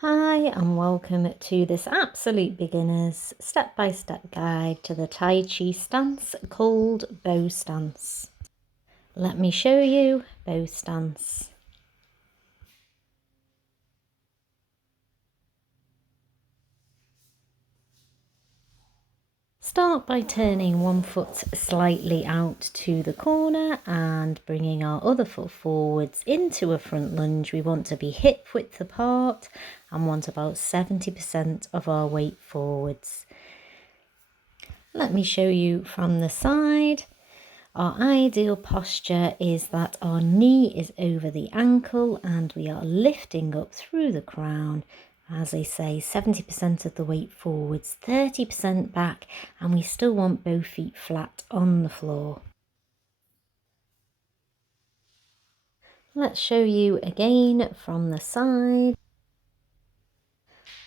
Hi and welcome to this absolute beginner's step-by-step guide to the Tai Chi stance called Bow Stance. Let me show you Bow Stance. Start by turning one foot slightly out to the corner and bringing our other foot forwards into a front lunge. We want to be hip width apart and want about 70% of our weight forwards. Let me show you from the side. Our ideal posture is that our knee is over the ankle and we are lifting up through the crown. As I say, 70% of the weight forwards, 30% back, and we still want both feet flat on the floor. Let's show you again from the side.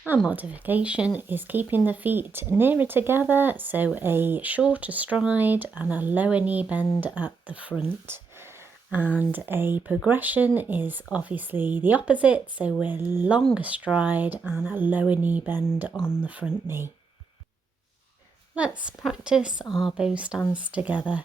Our modification is keeping the feet nearer together, so a shorter stride and a lower knee bend at the front. And a progression is obviously the opposite, so we're longer stride and a lower knee bend on the front knee. Let's practice our bow stance together.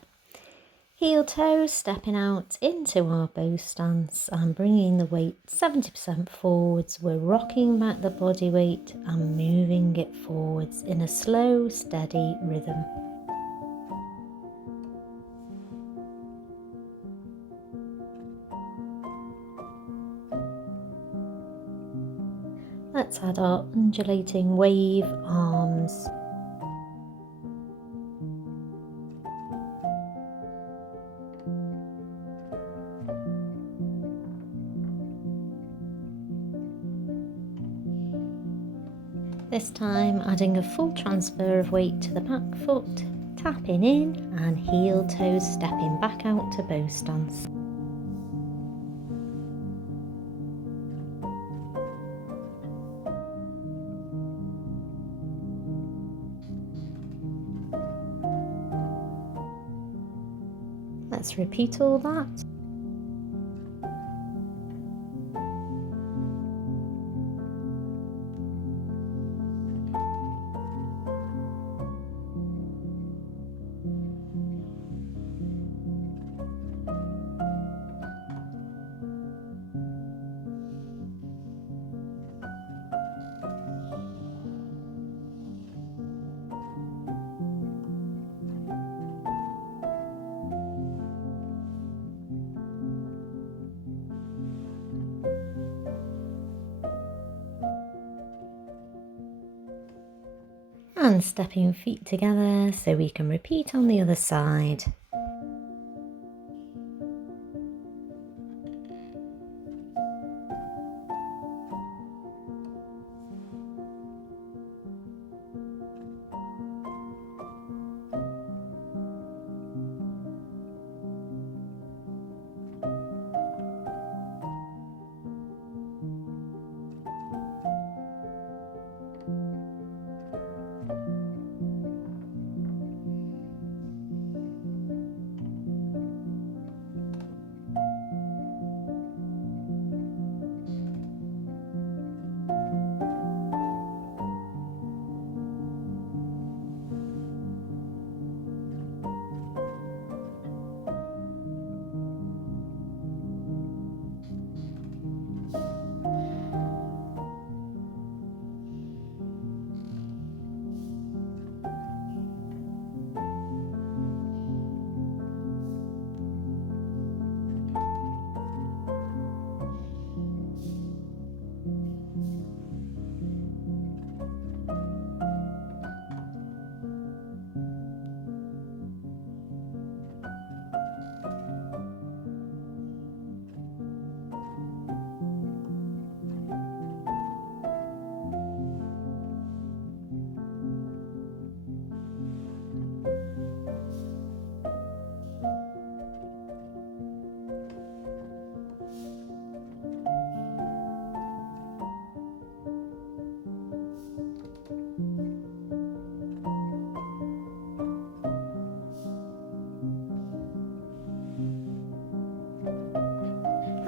Heel toe stepping out into our bow stance and bringing the weight 70% forwards. We're rocking back the body weight and moving it forwards in a slow, steady rhythm. Let's add our undulating wave arms. This time adding a full transfer of weight to the back foot, tapping in and heel toes stepping back out to bow stance. Let's repeat all that. And stepping feet together so we can repeat on the other side.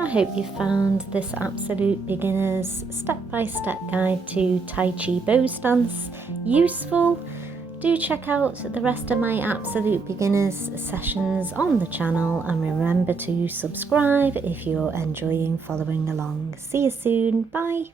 I hope you found this absolute beginner's step-by-step guide to Tai Chi Bow Stance useful. Do check out the rest of my absolute beginners sessions on the channel, and remember to subscribe if you're enjoying following along. See you soon. Bye.